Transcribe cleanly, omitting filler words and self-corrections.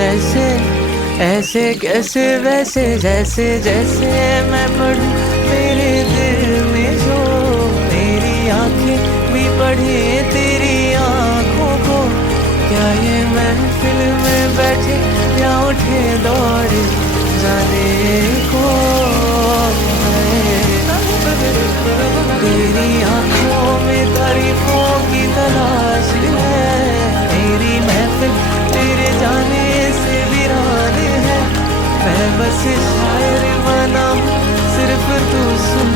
ऐसे ऐसे कैसे वैसे जैसे जैसे मैं पढ़ूं मेरे दिल में जो मेरी आंखें भी पढ़े तेरी आंखों को। क्या ये महफिल में बैठे या उठे दौड़े जाने को तेरी आंखों में तारीफों की तलाश है। मेरी महफिल तेरे जाने से वीरान है। मैं बस शायर बना हूँ सिर्फ तू सुन